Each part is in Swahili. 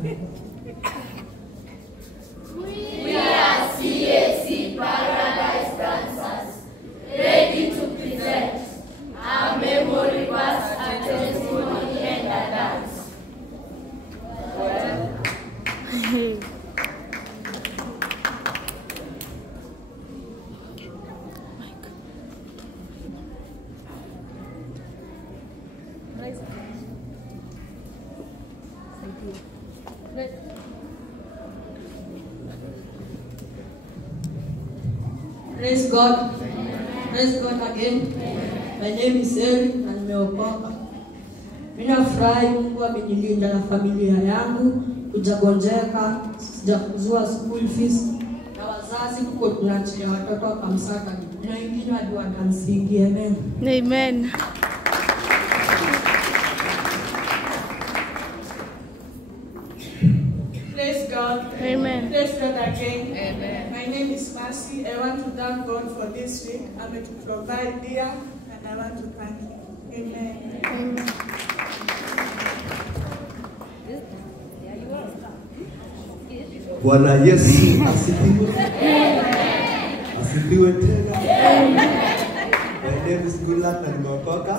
We are CAC Paradise Dancers, ready to present our memory verse, a testimony, and a dance. Praise God. Praise God again. My name is Eric na nimeokoka. Ninafurahi Mungu amenilinda na familia yangu, kujagonjeka, sijakuzua school fees. Na wazazi kuko tunaachilia watoto wa Kamsaka. Na wengine hadi wadansingi. Amen. Amen. Praise God. Amen. Praise God again. Amen. My name is Mercy. I want to thank God for this week. I'm going to provide beer and I want to thank Him. Amen. Amen. Bwana Yesu asifiwe. Asifiwe tena. My name is Gula na nimeokoka.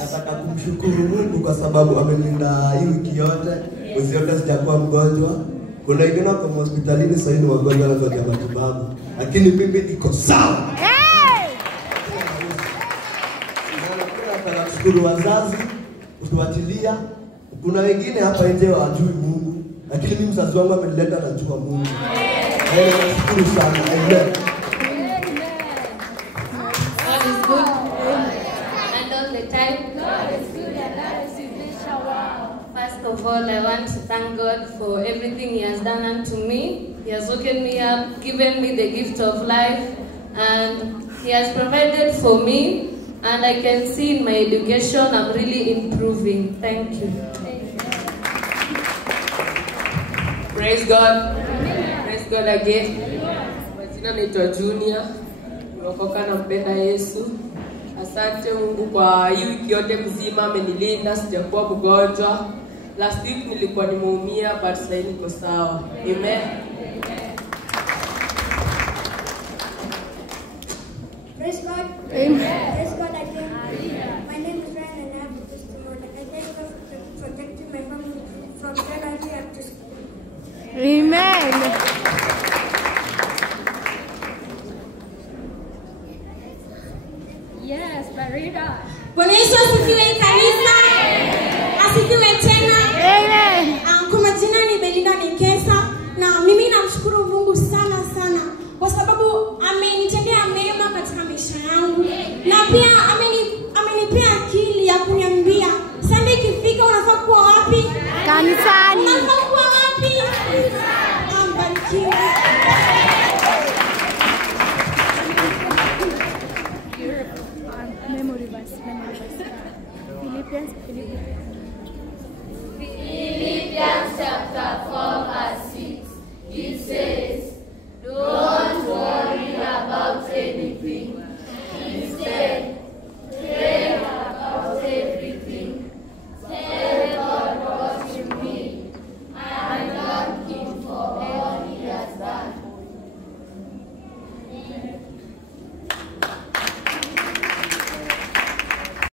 Nataka kumshukuru Mungu kwa sababu amenilinda hii wiki yote. Mwezi yote sijakuwa mgonjwa. Kuna wengine wako hospitalini sasa hivi wagonjwa na kwa matibabu. Lakini mimi niko sawa. Nataka kushukuru wazazi kutuachilia. Kuna wengine hapa nje hawajui Mungu, lakini mimi mzazi wangu amenileta na jua Mungu. Nashukuru sana. Amen. God is good. And all the time. God is good and that is His shower. First of all, I want to thank God for everything He has done unto me. He has woken me up, given me the gift of life, and He has provided for me. And I can see in my education, I'm really improving. Thank you. Praise God. Praise God again. Majina naitwa Junior. Nimeokoka na mpenda Yesu. Asante Mungu kwa hii wiki yote mzima amenilinda, sijakuwa mgonjwa. Last week nilikuwa nimeumia but sasa niko sawa. Amen. Praise God. Amen. Praise God again. My name is Ryan and I have a testimony. I thank God for protecting my family from January up to school. Amen. Yes, Barida. Bwana Yesu asifiwe kanisa. Asifiwe tena. Amen. Kwa majina ni Belinda Nikesa na mimi namshukuru Mungu sana sana kwa sababu amenitendea mema katika maisha yangu. Na pia amenipea akili ya kuniambia Sunday ikifika unafaa kuwa wapi? Kanisani. Unafaa kuwa wapi? Ambarikiwe. Memory verse. Philippians Philippians chapter